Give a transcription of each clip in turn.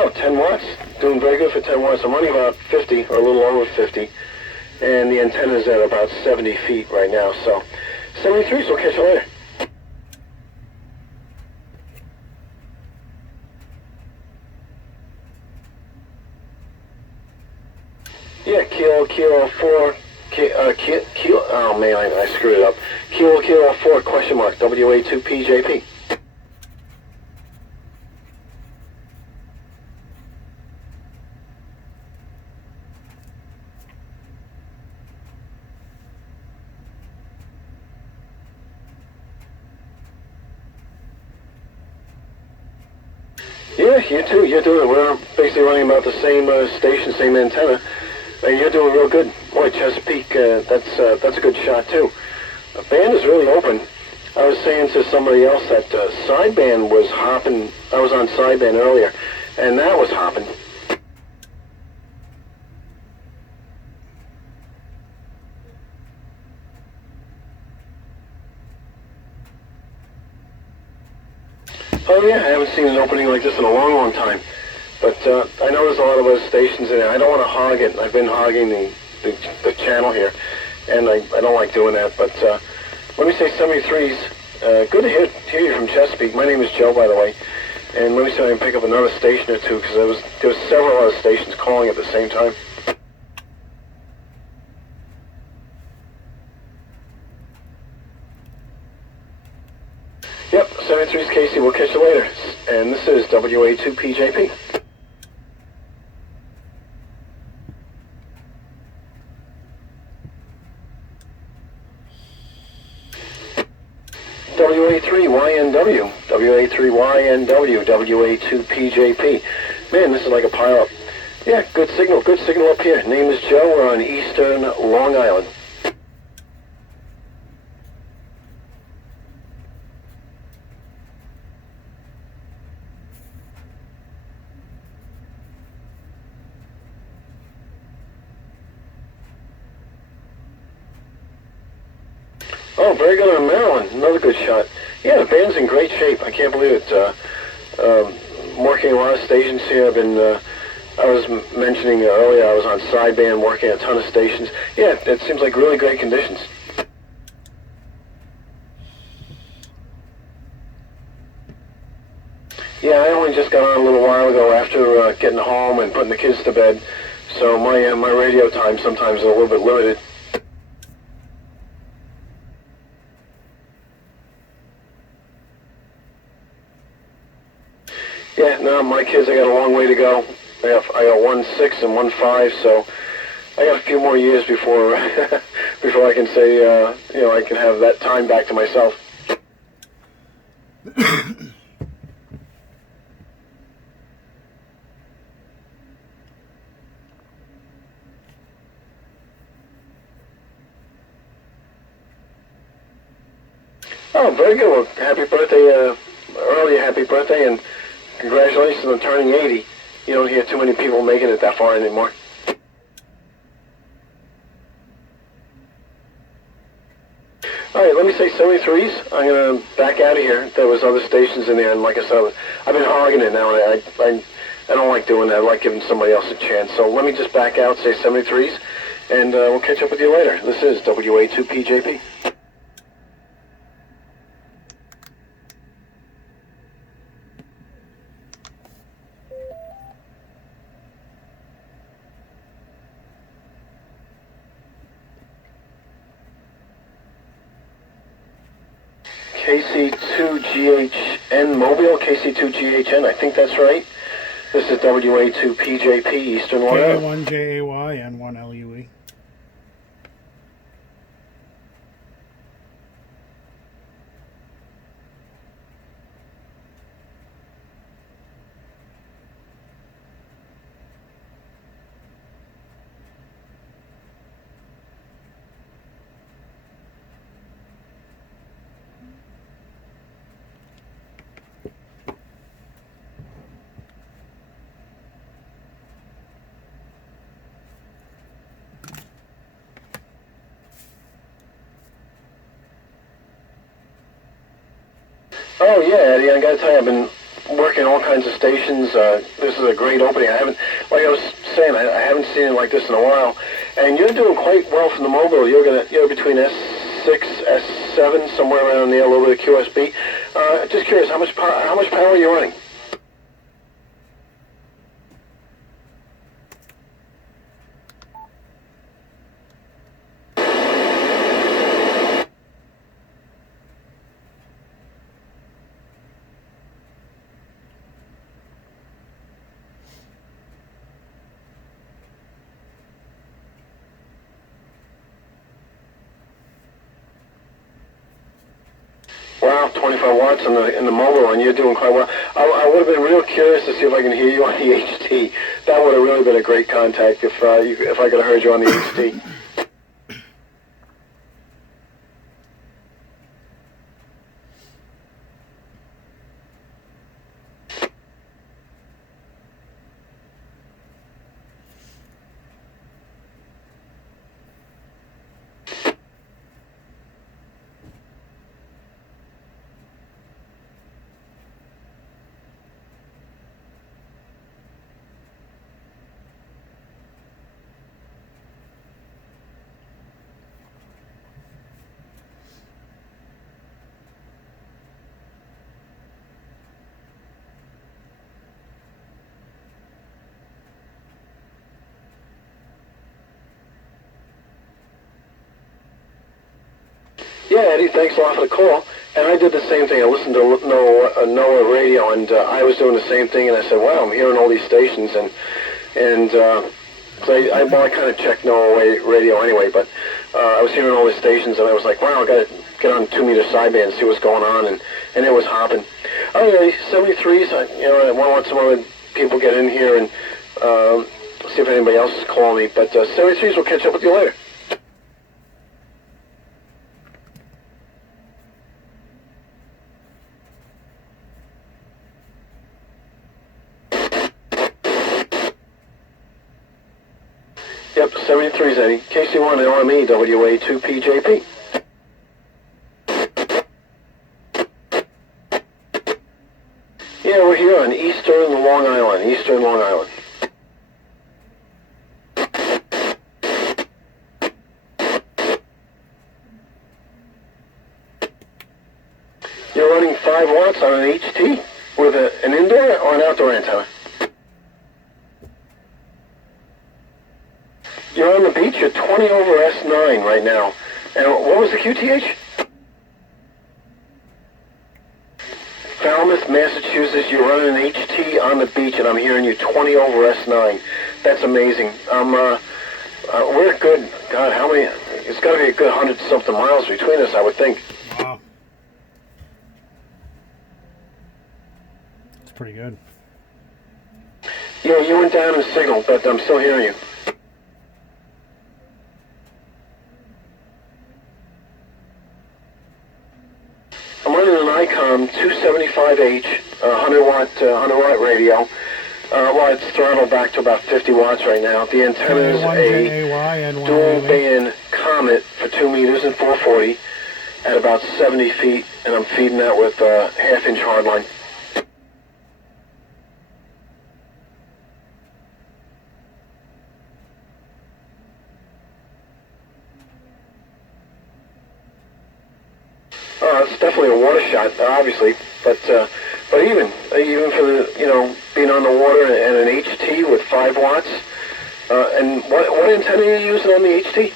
Oh, 10 watts. Doing very good for 10 watts. I'm running about 50, or a little over 50. And the antenna's at about 70 feet right now, so 73, so we'll catch you later. Yeah, Kilo 4, Kilo, oh man, I screwed it up. Kilo 4, question mark, WA2PJP. Yeah, you too. You're doing it. We're basically running about the same station, same antenna, and you're doing real good. Boy, Chesapeake, that's a good shot too. The band is really open. I was saying to somebody else that sideband was hopping. I was on sideband earlier, and that was hopping. Oh yeah, I haven't seen an opening like this in a long, long time. But I know there's a lot of other stations in there. I don't want to hog it. I've been hogging the channel here, and I don't like doing that. But let me say 73s. Good to hear you from Chesapeake. My name is Joe, by the way. And let me see if I can pick up another station or two, because there was several other stations calling at the same time. Yep, 73's Casey. We'll catch you later. And this is WA2PJP. WA3YNW, WA3YNW, WA2PJP. Man, this is like a pileup. Yeah, good signal up here. Name is Joe. We're on eastern Long Island. Oh, very good on Maryland. Another good shot. Yeah, the band's in great shape. I can't believe it. I'm working a lot of stations here. I was mentioning earlier, I was on sideband working a ton of stations. Yeah, it seems like really great conditions. Yeah, I only just got on a little while ago after getting home and putting the kids to bed. So my radio time sometimes is a little bit limited. Yeah, no, my kids, I got a long way to go. I got 1 6 and 1 5, so I got a few more years before before I can say, I can have that time back to myself. Oh, very good. Well, happy birthday, early happy birthday, and congratulations on turning 80. You don't hear too many people making it that far anymore. All right, let me say 73s. I'm going to back out of here. There was other stations in there, and like I said, I've been hogging it now, and I don't like doing that. I like giving somebody else a chance. So let me just back out, say 73s, and we'll catch up with you later. This is WA2PJP. KC2GHN Mobile, KC2GHN, I think that's right. This is WA2PJP, Eastern Long Island. KA1JAY and 1 LUE. Oh yeah, Eddie, I gotta tell you, working all kinds of stations. This is a great opening. I haven't, like I was saying, I haven't seen it like this in a while. And you're doing quite well from the mobile. You're between S6, S7, somewhere around there, a little bit of QSB. Just curious, how much power are you running? Wow, 25 watts in the mobile, and you're doing quite well. I would have been real curious to see if I can hear you on the HT. That would have really been a great contact if I could have heard you on the HT. Yeah, Eddie, thanks a lot for the call. And I did the same thing. I listened to NOAA radio, and I was doing the same thing. And I said, wow, I'm hearing all these stations. So I kind of checked NOAA radio anyway, but I was hearing all these stations, and I was like, wow, I got to get on 2-meter sideband and see what's going on. And it was hopping. Oh, yeah, 73s, I want to let some other people get in here and see if anybody else is calling me. But 73s, will catch up with you later. Yep, 73's Eddie. KC1 LME WA2PJP. Yeah, we're here on Eastern Long Island. Eastern Long Island. You're running 5 watts on an HT with an indoor or an outdoor antenna? You're on the beach, you're 20 over S9 right now. And what was the QTH? Falmouth, Massachusetts, you're running an HT on the beach, and I'm hearing you 20 over S9. That's amazing. We're good. God, how many? It's got to be a good 100-something miles between us, I would think. Wow. It's pretty good. Yeah, you went down in signal, but I'm still hearing you. I'm running an ICOM 275H, 100 watt radio. Well, it's throttled back to about 50 watts right now. The antenna is a dual band Comet for 2 meters and 440 at about 70 feet, and I'm feeding that with a half-inch hardline. It's definitely a water shot, obviously, but even for the being on the water and an HT with 5 watts. And what antenna are you using on the HT?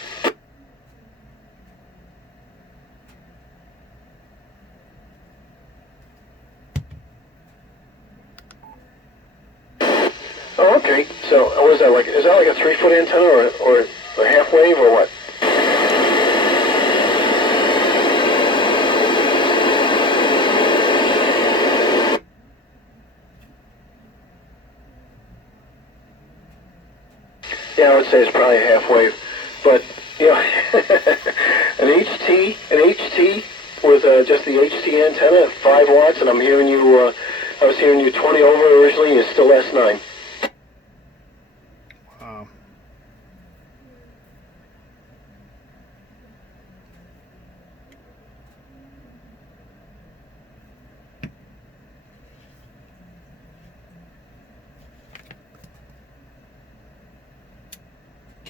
Oh, okay. So what is that like? Is that like a 3-foot antenna or a half wave or what? Yeah, I would say it's probably a half wave, but an HT with just the HT antenna at 5 watts, and I'm hearing you. I was hearing you 20 over originally, and you're still S9. Wow.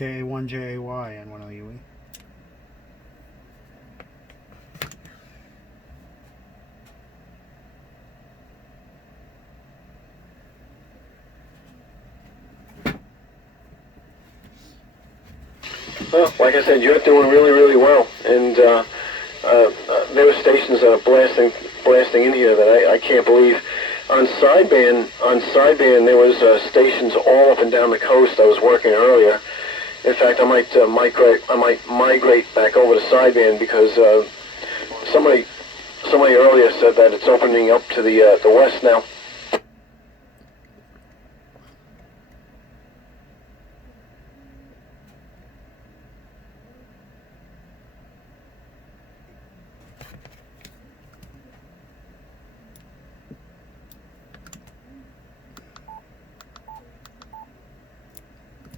KA1JAY and 1LUE. Well, like I said, you're doing really, really well, and there are stations that are blasting in here that I can't believe. On sideband, there was stations all up and down the coast. I was working earlier. In fact, I might migrate back over to sideband because somebody earlier said that it's opening up to the west now.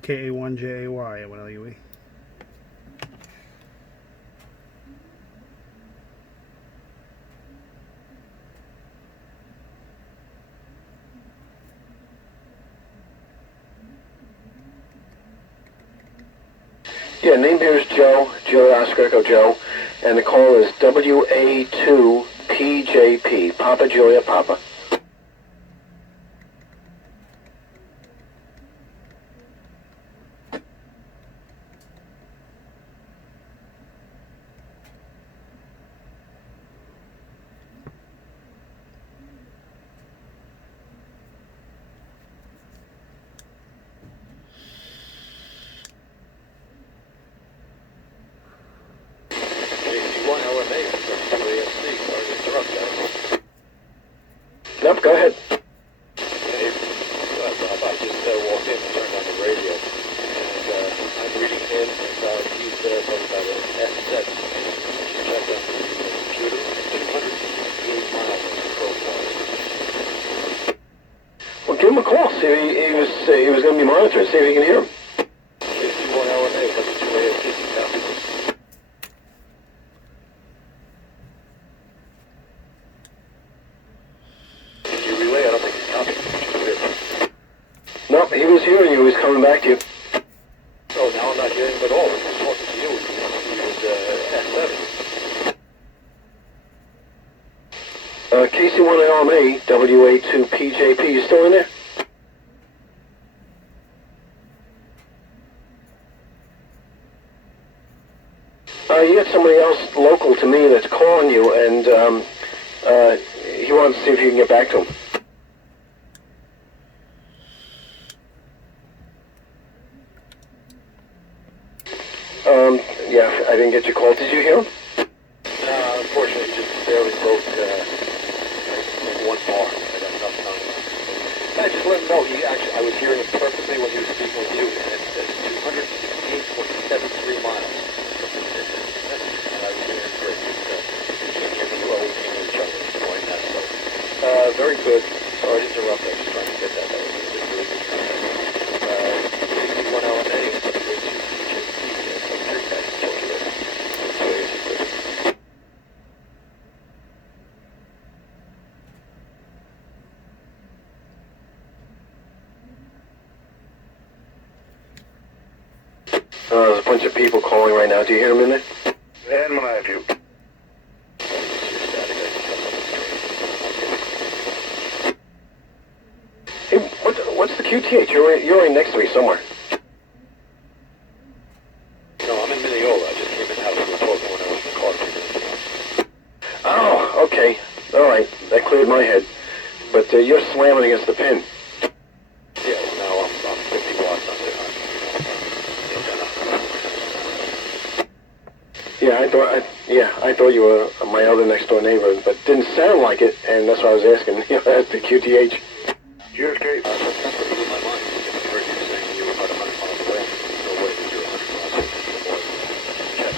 KA1JAY and 1LUE. Yeah, name here is Joe Oscar Echo Joe, and the call is WA2PJP, Papa Julia Papa. Nope, go ahead. Hey, Bob, I just walked in and turned on the radio, and I'm reading in about he's talking about an S7. Just checked on the computer, 208 miles on the profile. Well, give him a call. See if he was going to be monitored. See if you can hear him. KC1LMA, that's the way of keeping down. No, he was hearing you. He was coming back to you. Oh, now I'm not hearing him at all. I'm talking to you. He was S7. KC1LMA, WA2PJP. You still in there? You got somebody else local to me that's calling you, and he wants to see if you can get back to him. Yeah, I didn't get your call. Did you hear him? Unfortunately, just barely broke one bar. I got nothing on it. I just let him know. I was hearing him perfectly when he was speaking with you. And it's 208.73 miles. And I was hearing him great. You can't hear me well. We can't hear each other. It's like that. So, very good. Sorry to interrupt. I was just trying to get that. That was really good. KC1LNA and There's a bunch of people calling right now. Do you hear them in there? and when I have you. Hey, what's the QTH? You're right next to me somewhere. No, I'm in Mineola. I just came in the house. We were talking when I was in the car. Oh, okay. All right. That cleared my head. But you're slamming against the pin. Yeah, well, now I'm 50 blocks under. I thought you were my other next door neighbor, but didn't sound like it, and that's why I was asking. That's the QTH. You escaped. That's what blew my mind. I heard you saying you were about 100 miles away. No way that you're 100 miles away from the boy. Check.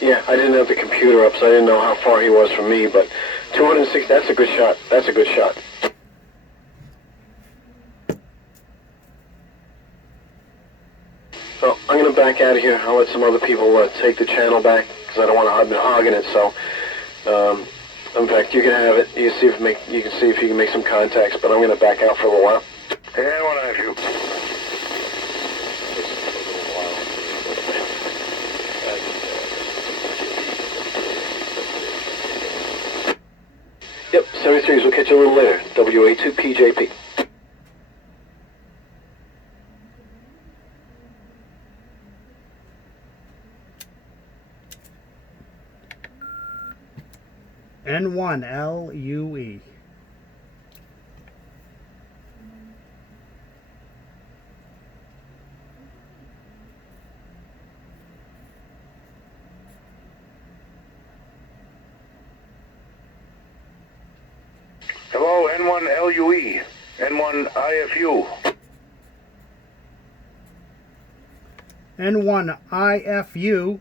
Yeah, I didn't have the computer up, so I didn't know how far he was from me, but 206, that's a good shot. That's a good shot. So I'm going to back out of here. I'll let some other people take the channel back because I don't want to have been hogging it. So In fact, you can have it. You see if you can see if you can make some contacts. But I'm going to back out for a little while. And what have you? Yep, 73s. We'll catch you a little later. WA2PJP. N1LUE. Hello, N1LUE, N1IFU. N1IFU,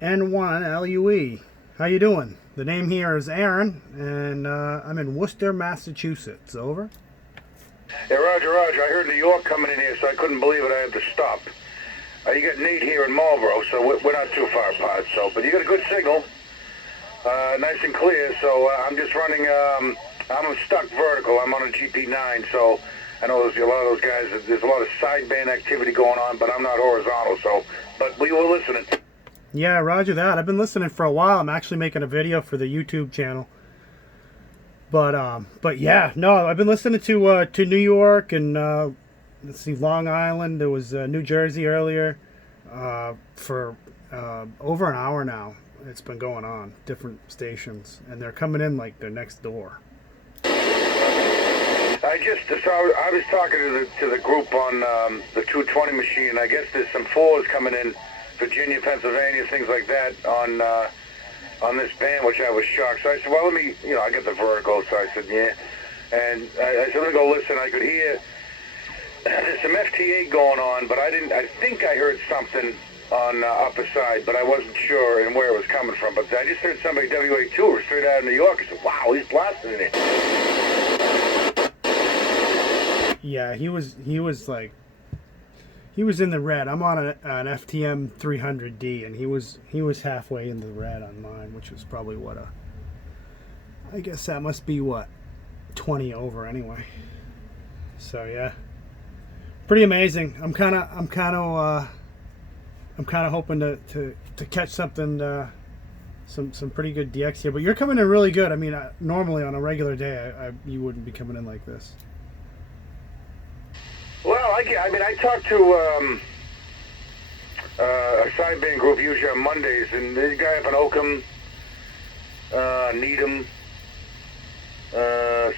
N1LUE. How you doing? The name here is Aaron, and I'm in Worcester, Massachusetts. Over. Yeah, Roger. I heard New York coming in here, so I couldn't believe it. I had to stop. You got Nate here in Marlboro, so we're not too far apart. So, but you got a good signal, nice and clear. So I'm just running. I'm stuck vertical. I'm on a GP9, so I know there's a lot of those guys. There's a lot of sideband activity going on, but I'm not horizontal. So, but we were listening. Yeah, roger that. I've been listening for a while. I'm actually making a video for the YouTube channel. But yeah, no, I've been listening to New York and let's see, Long Island. There was New Jersey earlier for over an hour now. It's been going on, different stations, and they're coming in like they're next door. I was talking to the group on the 220 machine. I guess there's some fours coming in, Virginia, Pennsylvania, things like that on this band, which I was shocked. So I said, well, let me, I get the vertigo. So I said, yeah, and I said, let me go listen. I could hear there's some FT8 going on, but I think I heard something on upper side, but I wasn't sure and where it was coming from. But I just heard somebody WA2 or straight out of New York. I said, wow, he's blasting in it. Yeah, he was in the red. I'm on an ft300d, and he was halfway in the red on mine, which was probably I guess that must be 20 over anyway. So yeah, pretty amazing. I'm kind of hoping to catch something, some pretty good DX here. But you're coming in really good. I mean, normally on a regular day, you wouldn't be coming in like this. Well, I talked to a sideband group usually on Mondays, and this guy up in Oakham, Needham.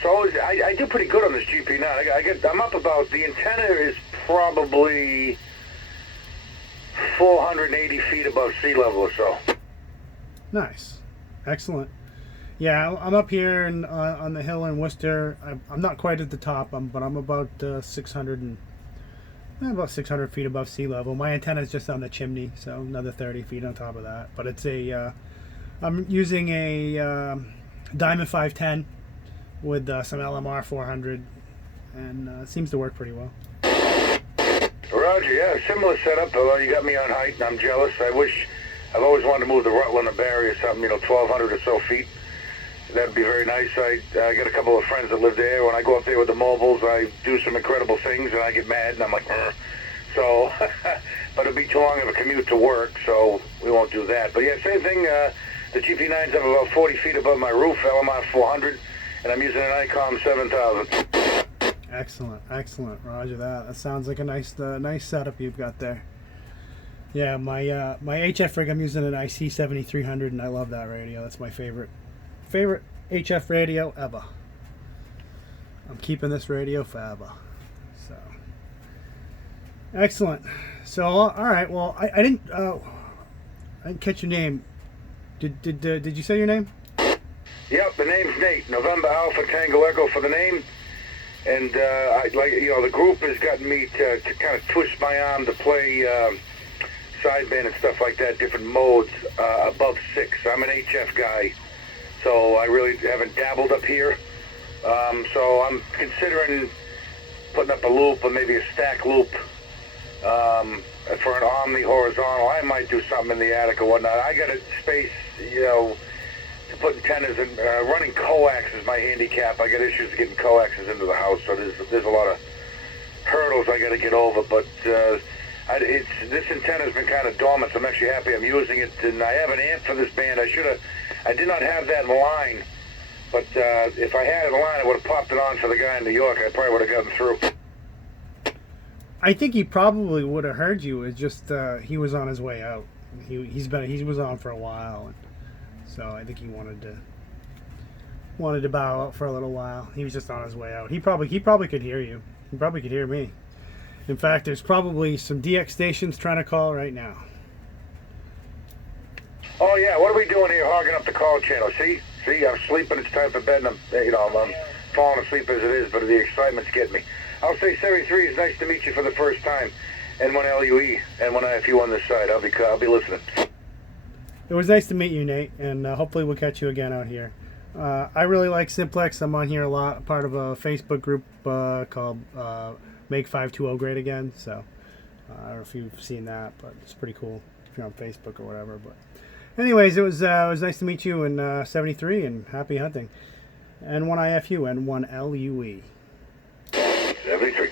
So I do pretty good on this GP9. I'm up about, the antenna is probably 480 feet above sea level or so. Nice, excellent. Yeah, I'm up here on the hill in Worcester. I'm not quite at the top, but I'm about 600 feet above sea level. My antenna is just on the chimney, so another 30 feet on top of that. But it's I'm using a Diamond 510 with some LMR 400, and it seems to work pretty well. Roger, yeah, similar setup, although you got me on height, and I'm jealous. I've always wanted to move the Rutland or Barry or something, 1,200 or so feet. That'd be very nice. I got a couple of friends that live there. When I go up there with the mobiles, I do some incredible things, and I get mad, and I'm like, Rrr. So, but it'd be too long of a commute to work, so we won't do that. But yeah, same thing. The GP9's up about 40 feet above my roof, LMR 400, and I'm using an ICOM 7000. Excellent. Roger that. That sounds like a nice setup you've got there. Yeah, my HF rig, I'm using an IC 7300, and I love that radio. That's my favorite HF radio ever. I'm keeping this radio forever. So excellent. So all right. Well, I didn't catch your name. Did you say your name? Yep, the name's Nate. November Alpha Tango Echo for the name. And the group has gotten me to kind of twist my arm to play sideband and stuff like that, different modes above 6. I'm an HF guy, so I really haven't dabbled up here. So I'm considering putting up a loop or maybe a stack loop for an Omni horizontal. I might do something in the attic or whatnot. I got a space, to to put antennas in. Running coax is my handicap. I got issues getting coaxes into the house, so there's a lot of hurdles I got to get over. But this antenna's been kind of dormant, so I'm actually happy I'm using it. And I have an amp for this band. I did not have that in line, but if I had it in line, I would have popped it on for the guy in New York. I probably would have gotten through. I think he probably would have heard you. It's just he was on his way out. He was on for a while, and so I think he wanted to bow out for a little while. He was just on his way out. He probably could hear you. He probably could hear me. In fact, there's probably some DX stations trying to call right now. Oh yeah, what are we doing here, hogging up the call channel? See, I'm sleeping. It's time for bed, and I'm falling asleep as it is, but the excitement's getting me. I'll say 73 is nice to meet you for the first time. N1LUE, N1IFU on this side. I'll be listening. It was nice to meet you, Nate, and hopefully we'll catch you again out here. I really like Simplex. I'm on here a lot, part of a Facebook group called Make 520 Great Again. So I don't know if you've seen that, but it's pretty cool if you're on Facebook or whatever. But anyways, it was nice to meet you in 73, and happy hunting. N1IFU, N1LUE. 73.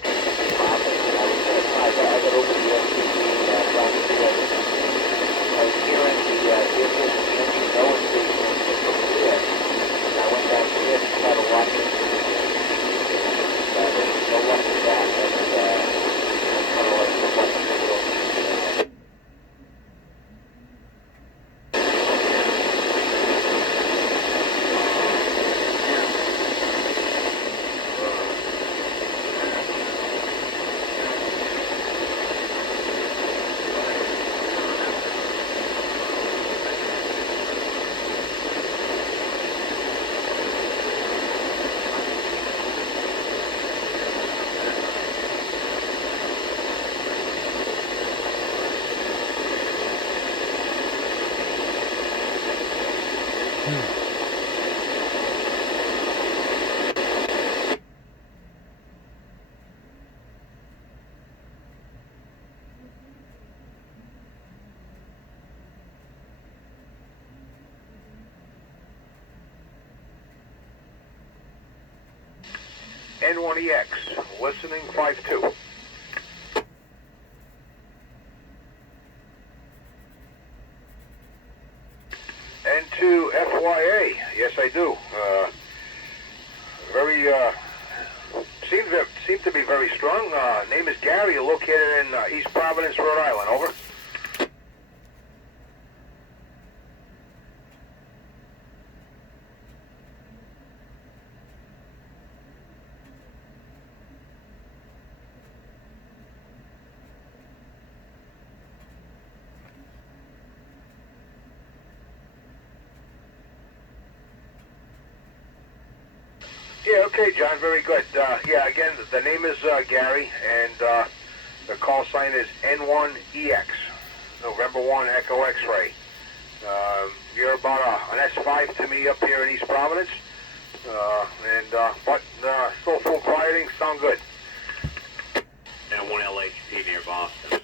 N1EX, listening 5-2. N2 FYA, yes I do. Seems to be very strong. Name is Gary, located in East Providence, Rhode Island, over. Yeah, okay, John, very good. Yeah, again, the name is Gary, and the call sign is N1EX, November 1 Echo X-Ray. You're about an S5 to me up here in East Providence, but still full quieting, sound good. And 1LHP near Boston.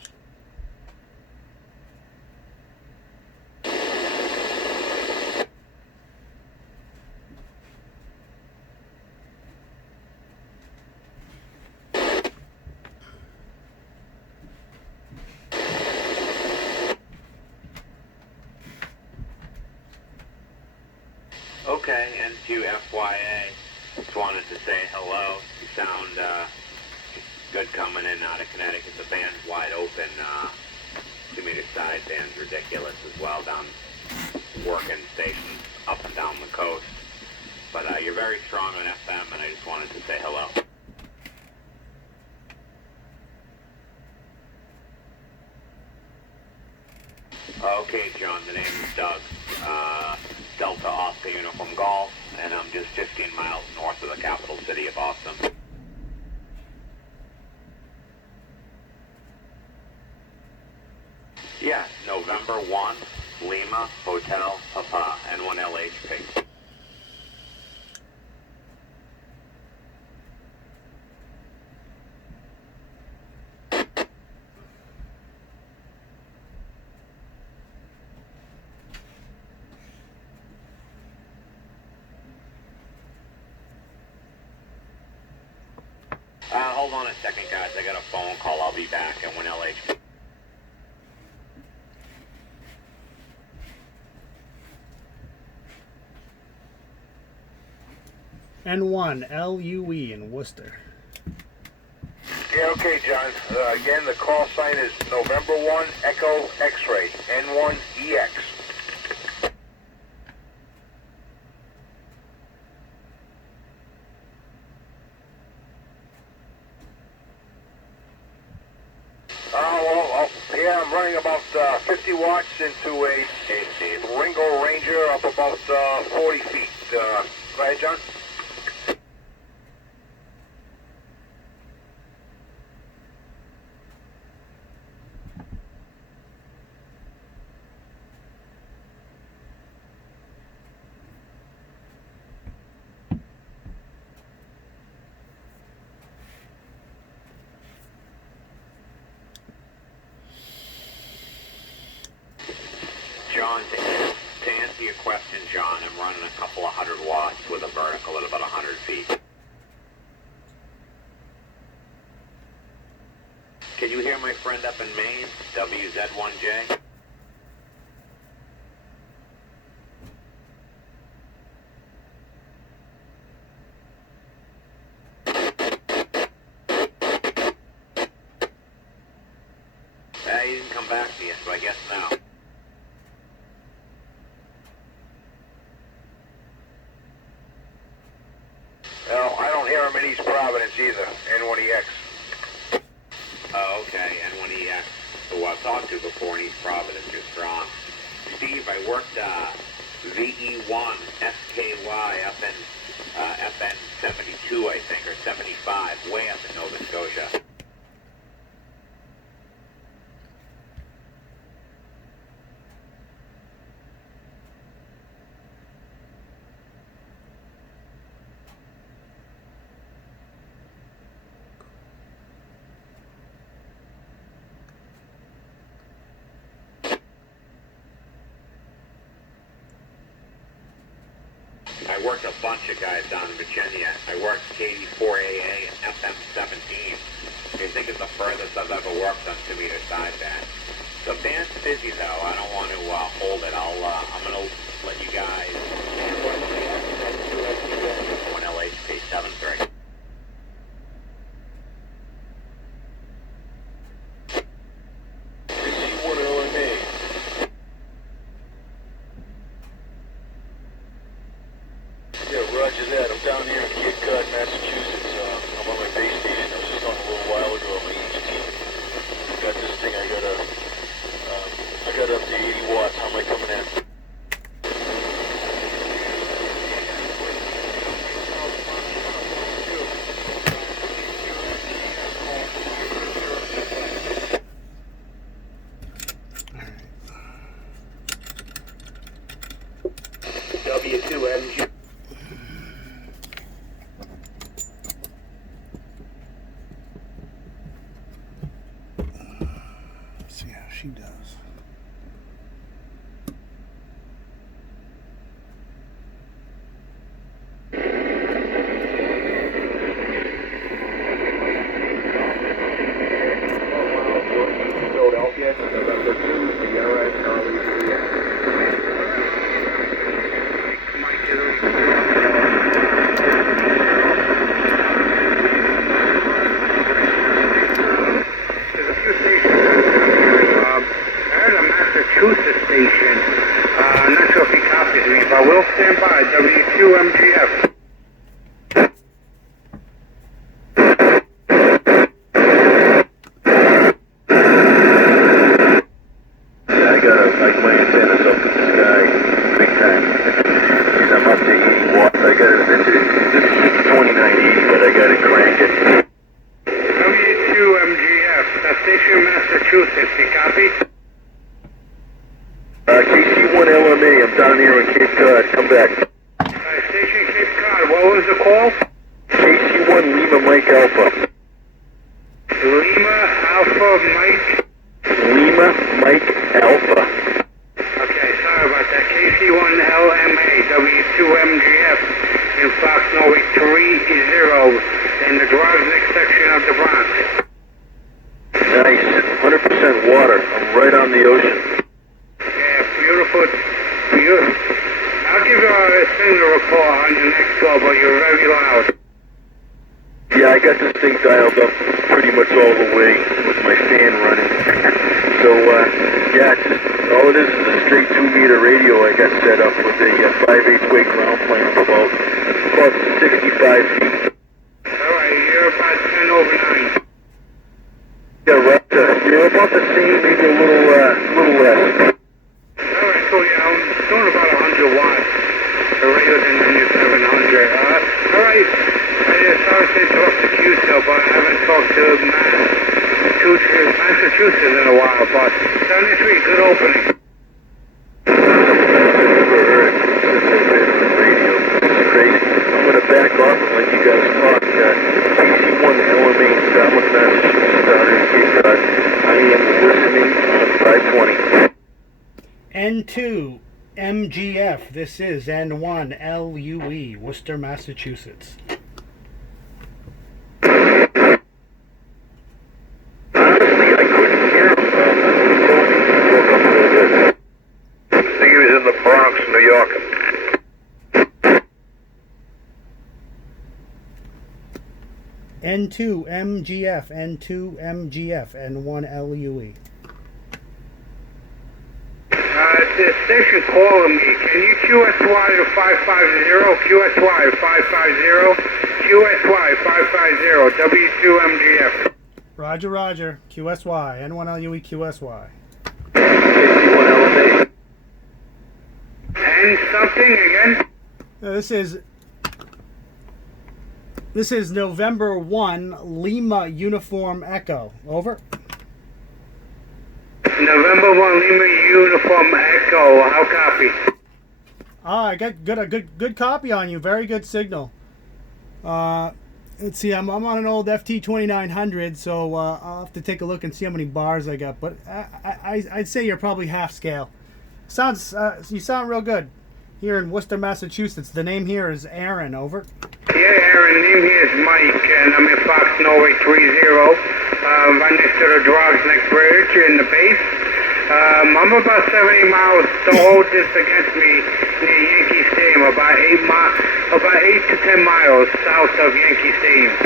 Okay, N2 FYA. Just wanted to say hello. You sound good coming in out of Connecticut. The band's wide open. 2 meter side band's ridiculous as well down working stations up and down the coast. But you're very strong on FM, and I just wanted to say hello. Okay, John, the name is Doug. Delta Oscar Uniform Golf, and I'm just 15 miles north of the capital city of Boston. Yes, November 1, Lima, Hotel, Papa, N1LHP. hold on a second, guys. I got a phone call. I'll be back at 1LH. N1 LUE in Worcester. Yeah, okay, John. Again, the call sign is November 1 Echo X-Ray, N1EX. Yeah, I'm running about 50 watts into a Ringo Ranger up about 40 feet. Go ahead, John. John, to answer your question, John, I'm running a couple of 100 watts with a vertical at about 100 feet. Can you hear my friend up in Maine, WZ1J? He didn't come back to you, so I guess now. No, I don't hear him in East Providence either, N1EX. Oh, okay, N1EX, who I've talked to before in East Providence, you're strong. Steve, I worked VE1 SKY up in FN 72, I think, or 75, way up in Nova Scotia. I worked a bunch of guys down in Virginia. I worked KD4AA and FM17. I think it's the furthest I've ever worked on 2-meter sideband. The band's busy though. I don't want to hold it. I'm gonna let you guys. 1LHP 73. Roger that. I'm down here in Cape Cod, Massachusetts. I'm on my base station. I was just on a little while ago on my HT. Got this thing. I got up to 80 watts. How am I coming in? W2MG. See how she does. Philadelphia, November 2, Sierra, Charlie, Juliet. Massachusetts station. I'm not sure if he copies me, but I will stand by. W2MGF. I my antennas up in the sky big time. And I'm up to 80 watts. I got it. This is 2980, but I got it cranking. W2MGF. Station Massachusetts. You copy? KC1LMA, I'm down here in Cape Cod. Come back. Station Cape Cod. What was the call? KC1 Lima Mike Alpha. Lima Alpha Mike. Lima Mike Alpha. Okay, sorry about that. KC1LMA, W2MGF. in Fox Norway 30 in the Drugs Neck section of the Bronx. Nice. 100% water. I'm right on the ocean. Yeah, beautiful. Beautiful. I'll give you a signal report on your next call, but you're very loud. Yeah, I got this thing dialed up pretty much all the way with my fan running. So, yeah, it's just, all it is a straight 2-meter radio I got set up with a 5/8 weight ground plane of about 65 feet. Alright, you're about 10 over 9. Yeah, right. You're about the same, maybe a little less. Alright, so yeah, I'm doing about 100 watts. The radio than 9700. Alright, sorry to interrupt the Q-cell, but I haven't talked to Massachusetts in a while, but 73, good opening. Radio. This is crazy. I'm going to back off and let you guys talk. AC1 LMA, Falmouth, Massachusetts, down here in Cape Cod. I am listening on 520. N2 MGF. This is N1 LUE, Worcester, Massachusetts. Honestly, I couldn't hear him. He told me he broke up a little bit. I think he was in the Bronx, New York. N2 MGF, N2 MGF, N1 LUE. The station calling me. Can you QSY to 550? QSY 550? QSY 550, W2MGF. Roger, Roger. QSY, N1 LUE, QSY. AC1 LMA. And something again? This is November 1, Lima Uniform Echo. Over. November 1 Lima Uniform Echo. How copy? I got a good copy on you. Very good signal. Let's see. I'm on an old ft2900, so I'll have to take a look and see how many bars I got. But I'd say you're probably half scale. You sound real good. Here in Worcester, Massachusetts. The name here is Aaron. Over. Yeah, Aaron. Name here is Mike, and I'm in Fox Norway 30. Right next to the Drugs Neck Bridge in the base. I'm about 70 miles. Don't hold this against me near Yankee Stadium. About 8 to 10 miles south of Yankee Stadium.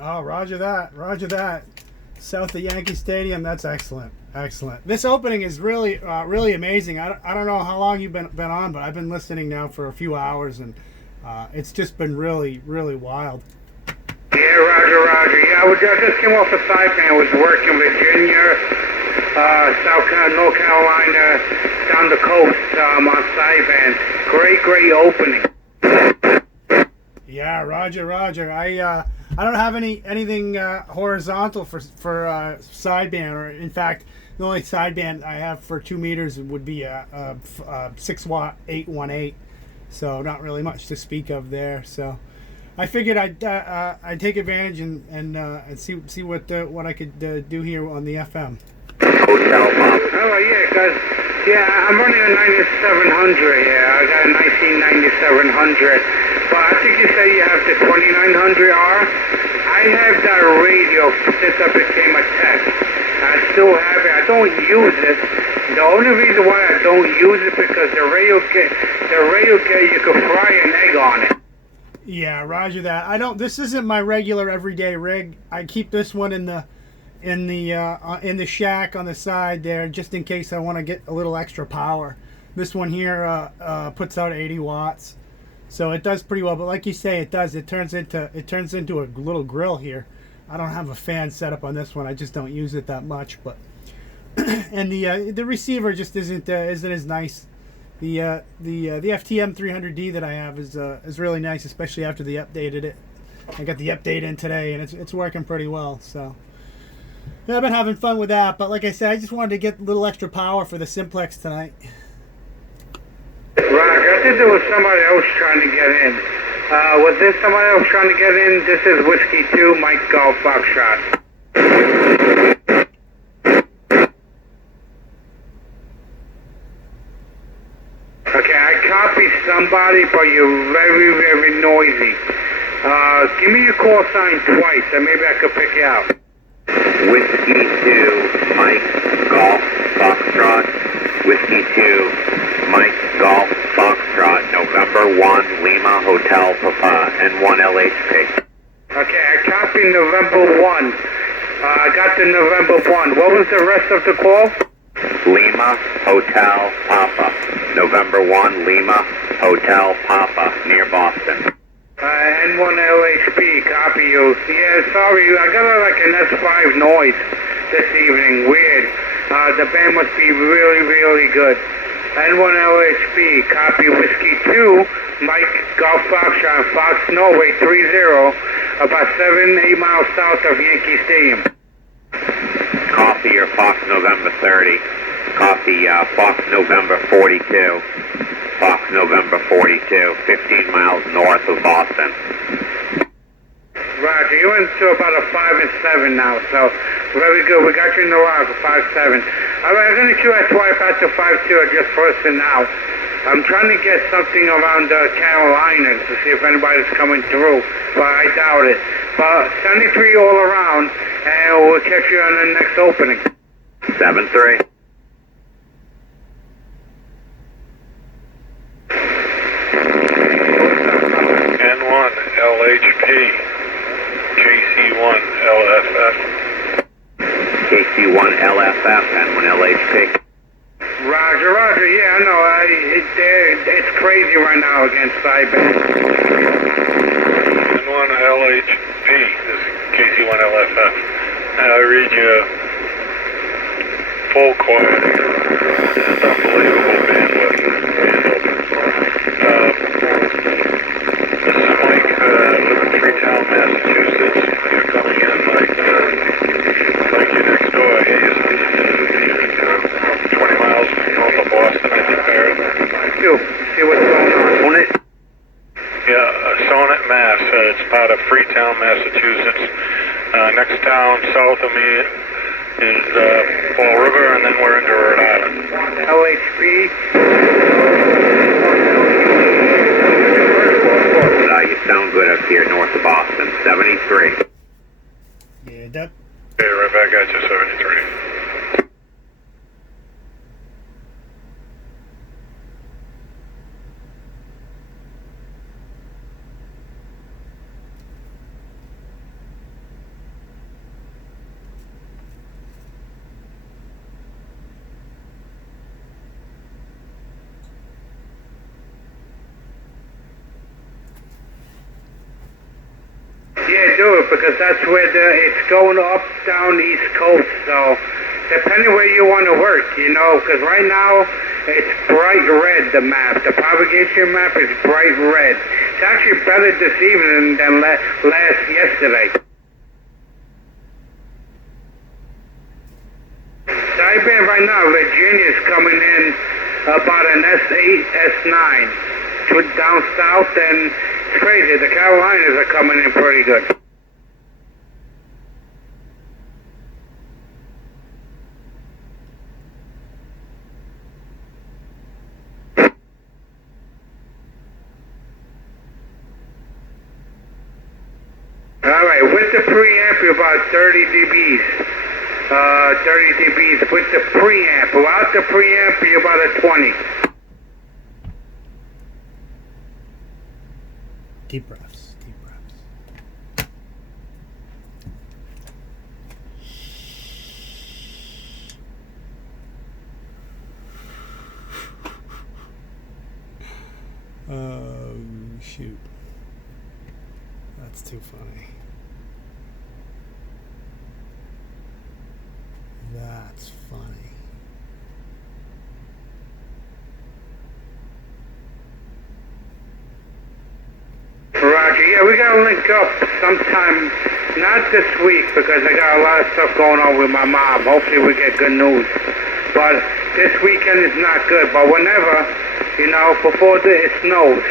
Oh, Roger that. Roger that. South of Yankee Stadium. That's excellent. Excellent. This opening is really amazing. I don't know how long you've been on, but I've been listening now for a few hours, and it's just been really wild. Yeah, Roger. Yeah, I just came off the sideband. I was working Virginia, South Carolina, North Carolina, down the coast on sideband. Great opening. Yeah, Roger. I don't have anything horizontal for sideband, or in fact, the only sideband I have for 2 meters would be a 6-watt 818. So not really much to speak of there. So I figured I'd take advantage and see what I could do here on the FM. Oh yeah, because I'm running a 9700 here. I got a 199700. But I think you say you have the 2900R. I have that radio since I became a tech. I still have it. I don't use it. The only reason why I don't use it because the radio you can fry an egg on it. Yeah, Roger that. This isn't my regular everyday rig. I keep this one in the shack on the side there, just in case I want to get a little extra power. This one here puts out 80 watts, so it does pretty well. But like you say, it turns into a little grill here. I don't have a fan set up on this one. I just don't use it that much. But and the receiver just isn't as nice. The ft300d that I have is really nice, especially after they updated it. I got the update in today, and it's working pretty well. So yeah, I've been having fun with that. But like I said, I just wanted to get a little extra power for the simplex tonight. Roger, I think there was somebody else trying to get in. Was there somebody else trying to get in? This is Whiskey 2, Mike Golf Foxtrot. Okay, I copy somebody, but you're very, very noisy. Give me your call sign twice, and maybe I could pick you out. Whiskey 2, Mike, Golf, Foxtrot. Whiskey 2, Mike, Golf, Foxtrot, November 1, Lima, Hotel, Papa, N1 LHP. Okay, I copied November 1. I got the November 1. What was the rest of the call? Lima, Hotel, Papa. November 1, Lima, Hotel, Papa, near Boston. N1 LHP, copy you. Yeah, sorry, I got like an S5 noise this evening. Weird. The band must be really, really good. N1 LHP, copy Whiskey 2, Mike, Golf Foxtrot, Fox, Norway 30, about 7-8 miles south of Yankee Stadium. Copy your Fox November 30. Copy Fox November 42. Fox November 42, 15 miles north of Boston. Roger, you went to about a 5 and 7 now, so very good. We got you in the log for 5-7. All right, I'm going to queue swipe out to 5-2 just first and now. I'm trying to get something around the Carolinas to see if anybody's coming through, but I doubt it. But 73 all around, and we'll catch you on the next opening. 7-3. N1 LHP, KC1 LFF. KC1 LFF, N1 LHP. Roger, yeah, I know. It's crazy right now against Cyber. N1 LHP, this is KC1 LFF. I read you full quiet here. It's unbelievable bandwidth. This is Mike, live in Freetown, Massachusetts. You're coming in like you're next door. I hear you 20 miles north of Boston, I think, Barrett. See what's going on. Own it? Yeah, Sonnet, Mass. It's part of Freetown, Massachusetts. Next town south of me is Fall River, and then we're into Rhode Island. LHP. You sound good up here north of Boston. 73. Yeah, that. Okay, right back at you, 73. Yeah, do it, because that's where it's going up, down East Coast, so depending where you want to work, because right now it's bright red, the map. The propagation map is bright red. It's actually better this evening than yesterday. Sideband right now, Virginia's coming in about an S8, S9. Down south, and it's crazy. The Carolinas are coming in pretty good. Alright, with the preamp, you're about 30 dBs. 30 dBs with the preamp. Without the preamp, you're about a 20. Deep breaths, deep breaths. Oh, shoot. That's too funny. That's funny. Roger, yeah, we gotta link up sometime, not this week, because I got a lot of stuff going on with my mom. Hopefully we get good news. But this weekend is not good, but whenever, before it snows.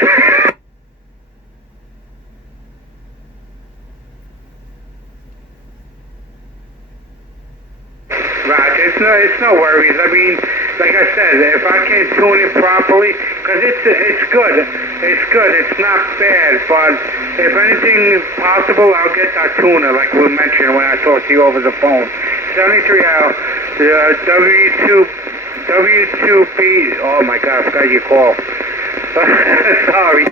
Roger, it's no worries. I mean, like I said, if I can't tune it properly, because it's good. It's good. It's not bad. But if anything possible, I'll get that tuner, like we mentioned when I talked to you over the phone. 73L, W2B. Oh my God, I forgot your call. Sorry.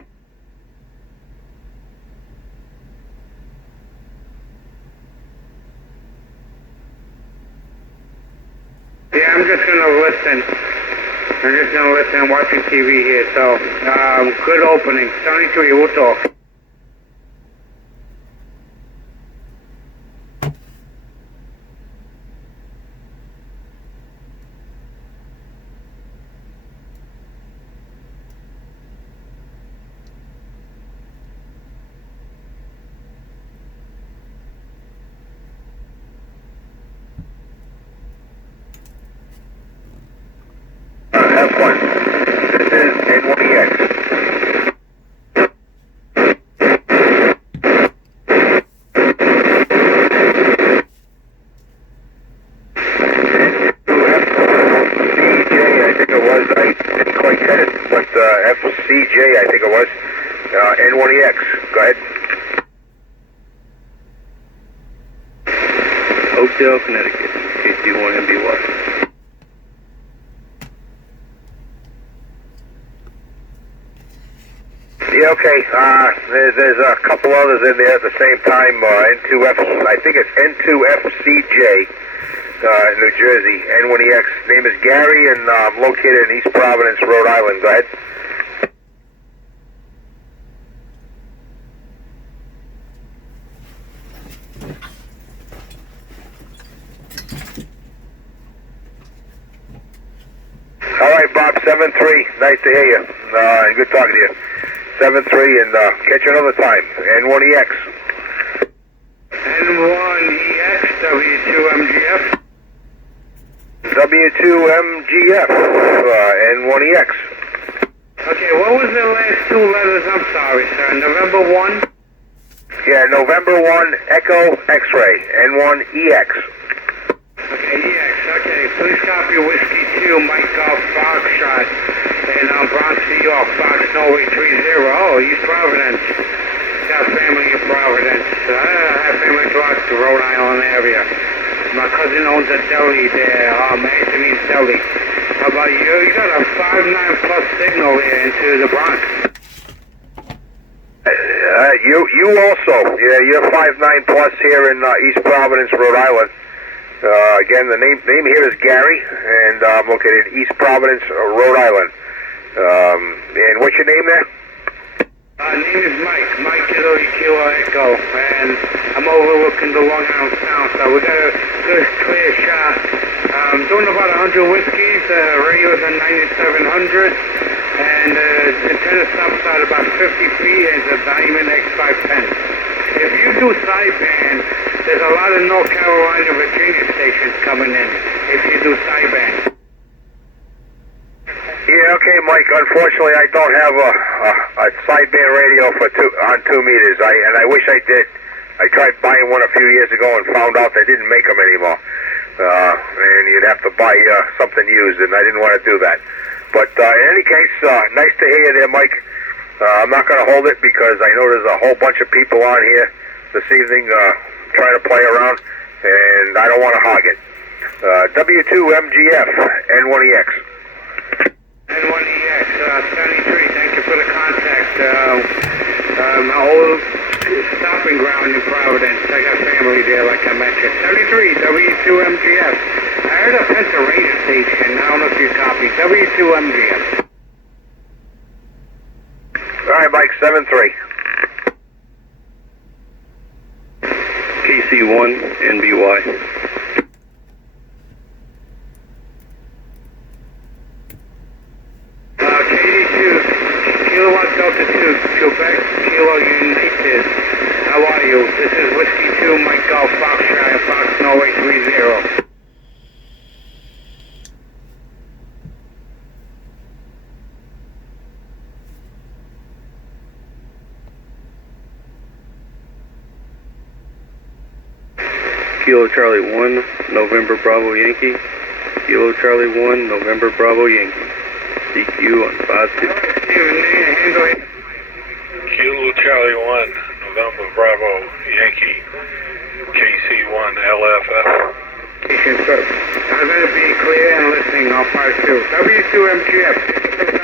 Yeah, I'm just gonna listen. I'm just gonna listen and watching TV here. So, good opening. 73, we'll talk. F1. This is N1EX. FCJ, I think it was. I didn't quite get it, but FCJ, I think it was. N1EX. Go ahead. Oakdale, Connecticut, KC1MBY. Yeah, okay. There's a couple others in there at the same time. N2F, I think it's N2FCJ, New Jersey. N1EX. Name is Gary, and I'm located in East Providence, Rhode Island. Go ahead. All right, Bob, 7-3. Nice to hear you. Good talking to you. 7-3, and catch you another time. N1EX. N1EX, W2MGF. W2MGF. N1EX. Okay, what was the last two letters? I'm sorry, sir. November 1? Yeah, November 1, Echo X-Ray. N1EX. Okay, EX. Okay, please copy Whiskey 2, Mike Golf Foxtrot. In Bronx, New York, Fox Norway 30. Oh, East Providence. Got family in Providence. I have family throughout the Rhode Island area. My cousin owns a deli there, Anthony's Deli. How about you? You got a 5.9 plus signal there into the Bronx. You also. Yeah, you're 5.9 plus here in East Providence, Rhode Island. Again, the name here is Gary, and I'm located in East Providence, Rhode Island. And what's your name there? Name is Mike. Mike Kilo Echo, and I'm overlooking the Long Island Sound, so we got a good clear shot. Doing about 100 whiskeys, radio's at 9700, and antenna stops at about 50 feet, and it's a Diamond X510. If you do sideband, there's a lot of North Carolina, Virginia stations coming in, if you do sideband. Yeah, okay, Mike. Unfortunately, I don't have a sideband radio on 2 meters. I wish I did. I tried buying one a few years ago and found out they didn't make them anymore. And you'd have to buy something used, and I didn't want to do that. But in any case, nice to hear you there, Mike. I'm not going to hold it because I know there's a whole bunch of people on here this evening trying to play around, and I don't want to hog it. W2MGF, N1EX. N1EX, 73, thank you for the contact. My old stopping ground in Providence. I got family there, like I mentioned. 73, W2MGF. I heard a Pennsylvania station. I don't know if you copy. W2MGF. All right, Mike, 7-3. KC1NBY. KD2, Kilowatt Delta 2, Quebec, Kilo United. How are you? This is Whiskey 2, Mike Golf Foxtrot, Fox Norway 30. Kilo Charlie 1, November Bravo Yankee. Kilo Charlie 1, November Bravo Yankee. CQ on 5-2. Kilo Charlie 1, November Bravo Yankee, KC1 LFF. I'm going to be clear and listening on 5-2. W2MGF.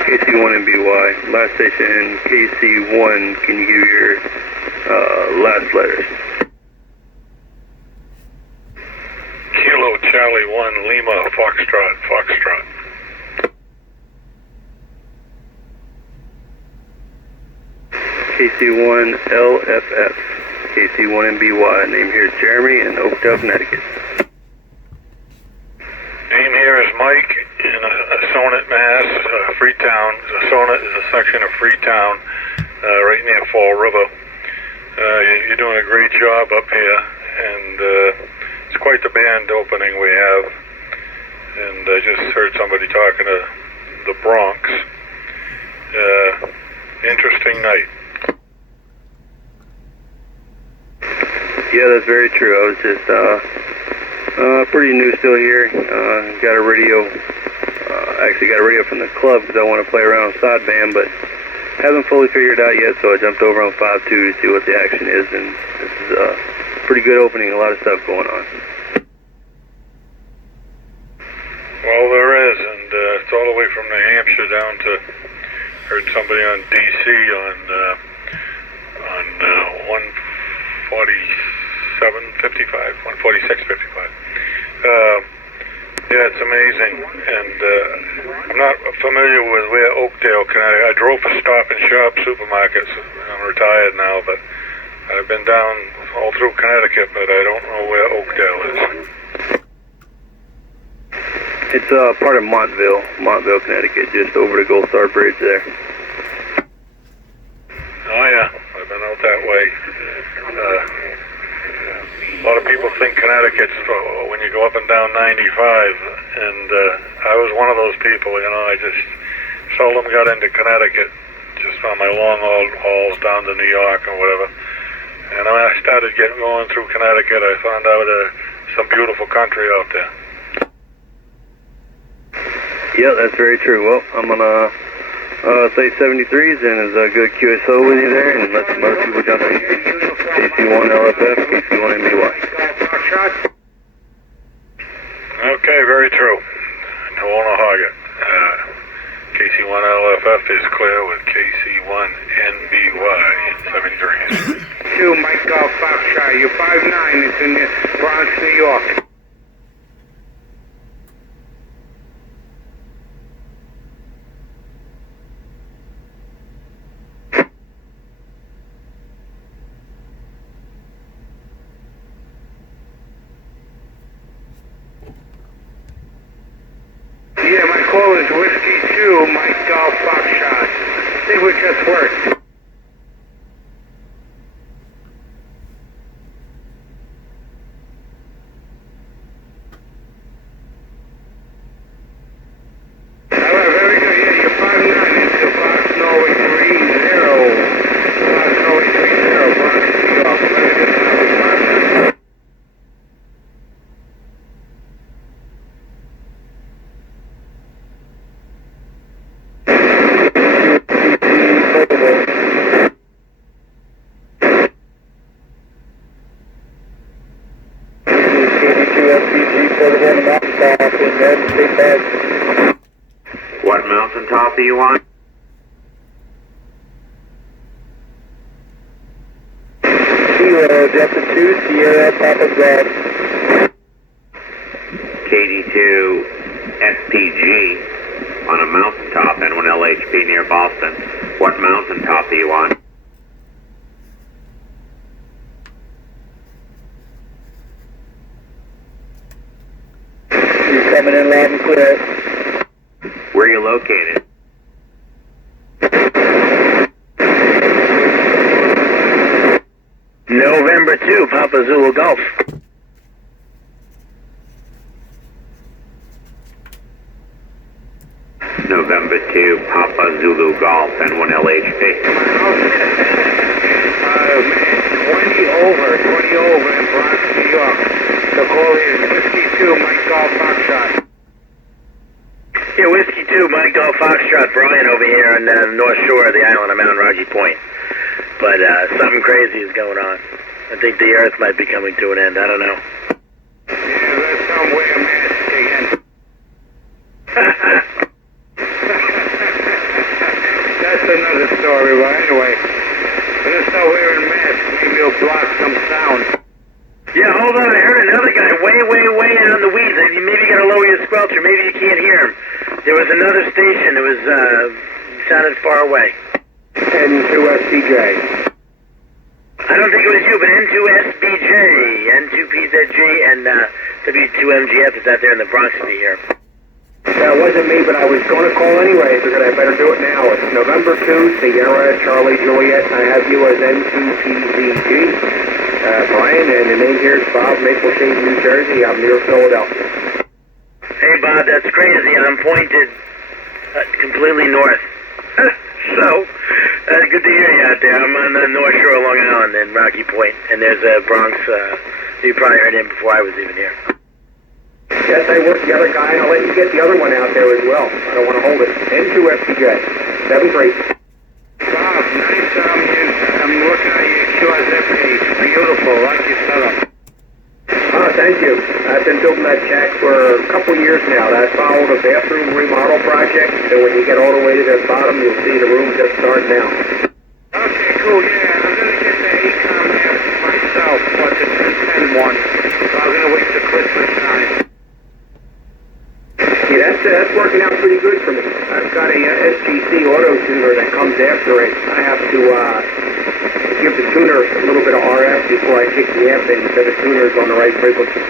KC1 MBY. Last station, KC1, can you give your last letters? Kilo Charlie 1, Lima Foxtrot, Foxtrot. KC1 LFF. KC1 MBY. Name here is Jeremy in Oakdale, Connecticut. Name here is Mike in Sonnet, Mass, Freetown. Sonnet is a section of Freetown, right near Fall River. You're doing a great job up here, and it's quite the band opening we have. And I just heard somebody talking to the Bronx. Interesting night. Yeah, that's very true. I was just pretty new still here. Got a radio. Actually got a radio from the club because I want to play around with sideband, but haven't fully figured it out yet. So I jumped over on 5.2 to see what the action is, and this is a pretty good opening. A lot of stuff going on. Well, there is, and it's all the way from New Hampshire down to. Heard somebody on DC on 147.55, 146.55. Yeah, it's amazing, and I'm not familiar with where Oakdale, Connecticut. I drove for Stop and Shop supermarkets. I'm retired now, but I've been down all through Connecticut, but I don't know where Oakdale is. It's part of Montville, Connecticut, just over the Gold Star Bridge there. Oh yeah, I've been out that way. A lot of people think Connecticut's when you go up and down 95, and I was one of those people. You know, I just seldom got into Connecticut, just on my long hauls down to New York or whatever. And when I started going through Connecticut, I found out some beautiful country out there. Yeah, that's very true. Well, I'm gonna say 73s and is a good QSO with you there, and let some other people jump in. KC1 LFF, KC1 MBY. Okay, very true. Don't want to hog it. KC1 LFF is clear with KC1 NBY 73s. 2 Mike Golf Foxtrot. You're 5'9", it's in the Bronx, New York. Yeah, my call is Whiskey 2, Mike Golf Foxtrot. I think we just worked. Alright, very good. Yeah, you're 5'9", into Fox Norway 30. Fox Norway 30, Bronx, New York. Very good. 5'9". What mountaintop do you want? Kilo Delta 2, Sierra Papa Golf. KD2 SPG on a mountaintop, N1LHP near Boston. What mountaintop do you want? You're coming in loud and clear. Where are you located? November 2, Papa Zulu Golf. November 2, Papa Zulu Golf, N1LHP. Man, 20 over in Bronx, New York. The call is Whiskey 2, Mike Golf Foxtrot. Yeah, Whiskey 2, Mike Golf Foxtrot, Brian over here on the north shore of the island of Mount Rocky Point. But something crazy is going on. I think the Earth might be coming to an end. I don't know. Yeah, let's wear a mask again. That's another story, but anyway. Let's start wearing masks. Maybe it'll block some sound. Yeah, hold on. I heard another guy way out in the weeds. Maybe you gotta lower your squelcher. Maybe you can't hear him. There was another station. It was, sounded far away. N2SBJ. I don't think it was you, but N2SBJ, N2PZG, and W2MGF is out there in the Bronx to be here. That wasn't me, but I was going to call anyway. Figured I better do it now. It's November 2, Sierra, Charlie, Juliet. I have you as N2PZG. Brian, and the name here is Bob, Maple Shade, New Jersey. I'm near Philadelphia. Hey, Bob, that's crazy. I'm pointed completely north. So, good to hear you out there. I'm on the North Shore of Long Island in Rocky Point, and there's a Bronx, you probably heard him before I was even here. Yes, I worked the other guy, and I'll let you get the other one out there as well. I don't want to hold it. N2SBJ, 7-3. Bob, nice. I'm looking at your QRZ page. Beautiful. Like your setup. Oh, thank you. I've been building that shack for a couple years now. That followed a bathroom remodel project, so when you get all the way to the bottom, you'll see the room just starting out. Okay, cool. Yeah, I'm going to get the ACOM app myself, but the 1010 one. So I'm going to wait till Christmas time. Yeah, that's working out pretty good for me. I've got a SGC auto tuner that comes after it. I have to give the tuner a little bit of RF before I kick the amp in so the tuner's on the right frequency.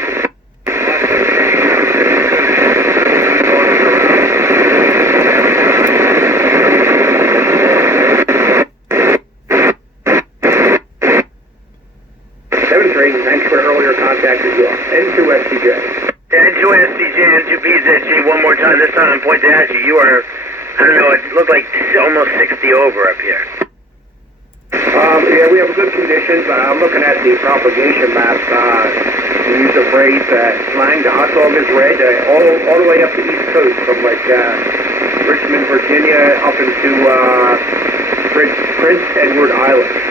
Thanks for earlier contact as well. N2SCJ. N2SCJ, N2PZG, one more time. This time I'm pointing at you. You are, I don't know, it looked like almost 60 over up here. Yeah, we have good conditions. I'm looking at the propagation map. We use the phrase slang, the hot dog is red, all the way up the East Coast, from like Richmond, Virginia, up into Prince Edward Island.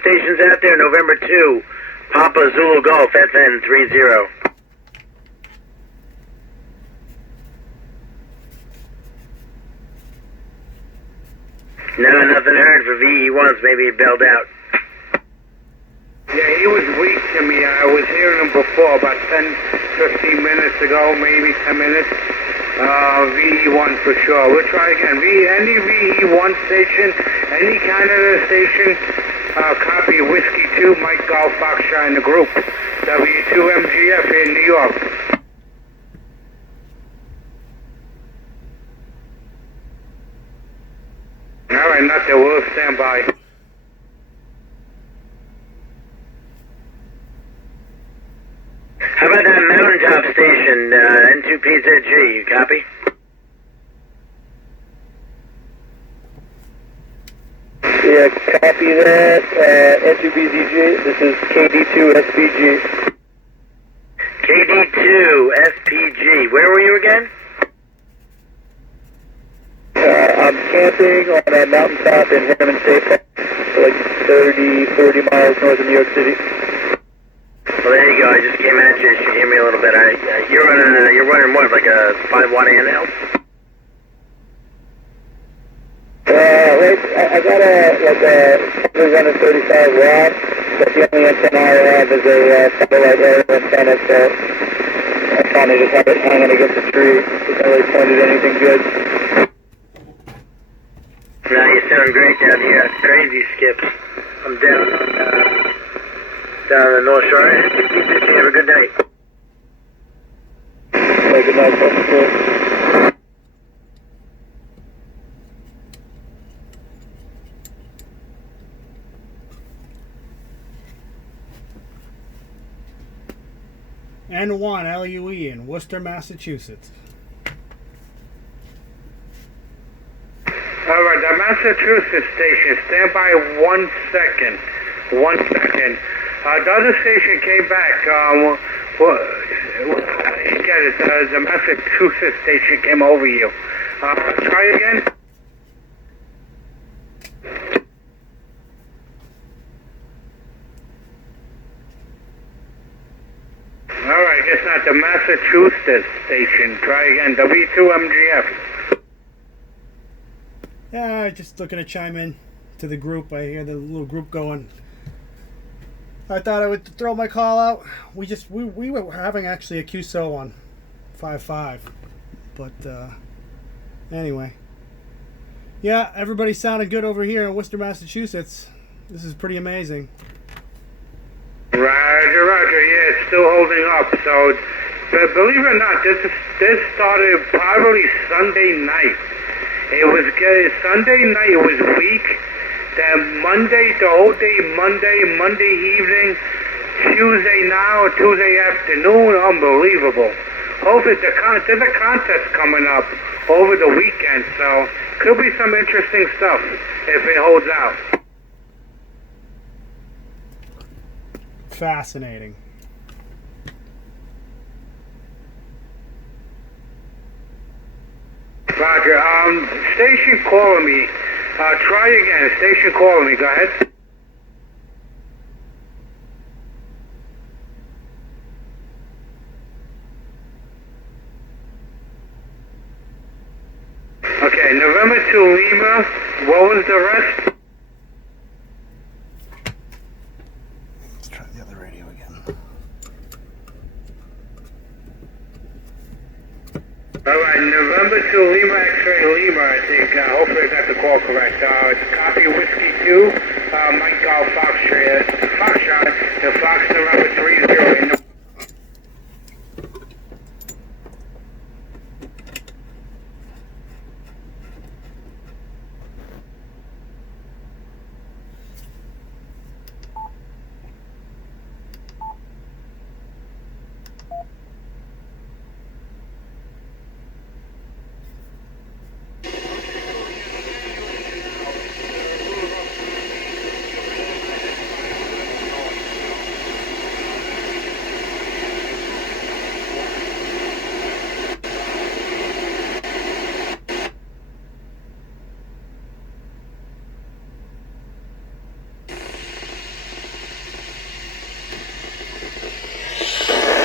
Stations out there, November 2, Papa Zulu Golf, FN30. No, nothing heard for VE1s, maybe he bailed out. Yeah, he was weak to me. I was hearing him before, about 10, 15 minutes ago, maybe 10 minutes. VE1 for sure. We'll try again. Any VE1 station, any Canada station, copy Whiskey 2, Mike Golf Foxtrot in the group. W2MGF in New York. Alright, not there. We'll stand by. How about that mountaintop station, N2PZG, you copy? Yeah, copy that. N2BZG, this is KD2SPG. KD2SPG, where were you again? I'm camping on a mountaintop in Harriman State Park, like 30, 40 miles north of New York City. Well, there you go. I just came at you. You should hear me a little bit. You're running what, like a 5-watt handheld? Right. I got probably running 35 watts, but the only antenna I have is a satellite area antenna, so I'm trying to just have it hanging against the tree. It's not really pointed at anything good. No, you sound great down here. Crazy, Skip. I'm down on the North Shore. Have a good night. Good night, folks. N1 LUE in Worcester, Massachusetts. Alright, the Massachusetts station, stand by 1 second. 1 second. The other station came back. The Massachusetts station came over you. Try again. Alright, guess not. The Massachusetts station. Try again. W2MGF. Yeah, just looking to chime in to the group. I hear the little group going. I thought I would throw my call out. We were having actually a QSO on 5.5, but anyway, yeah, everybody sounded good over here in Worcester, Massachusetts. This is pretty amazing. Roger, Roger. Yeah, it's still holding up. So, but believe it or not, this started probably Sunday night. It was good. Sunday night. It was weak. Then Monday, the whole day, Monday evening, Tuesday now, Tuesday afternoon, unbelievable. Hopefully, there's a contest coming up over the weekend, so could be some interesting stuff if it holds out. Fascinating. Roger. Station calling me. Try again. Station calling me. Go ahead. Okay, November 2 Lima. What was the rest? Let's try the other radio again. Alright, November 2 Lima X-Ray Lima, I think. Hopefully I got the call correct. It's copy Whiskey 2, Mike Golf Foxtrot, the Fox number 30 in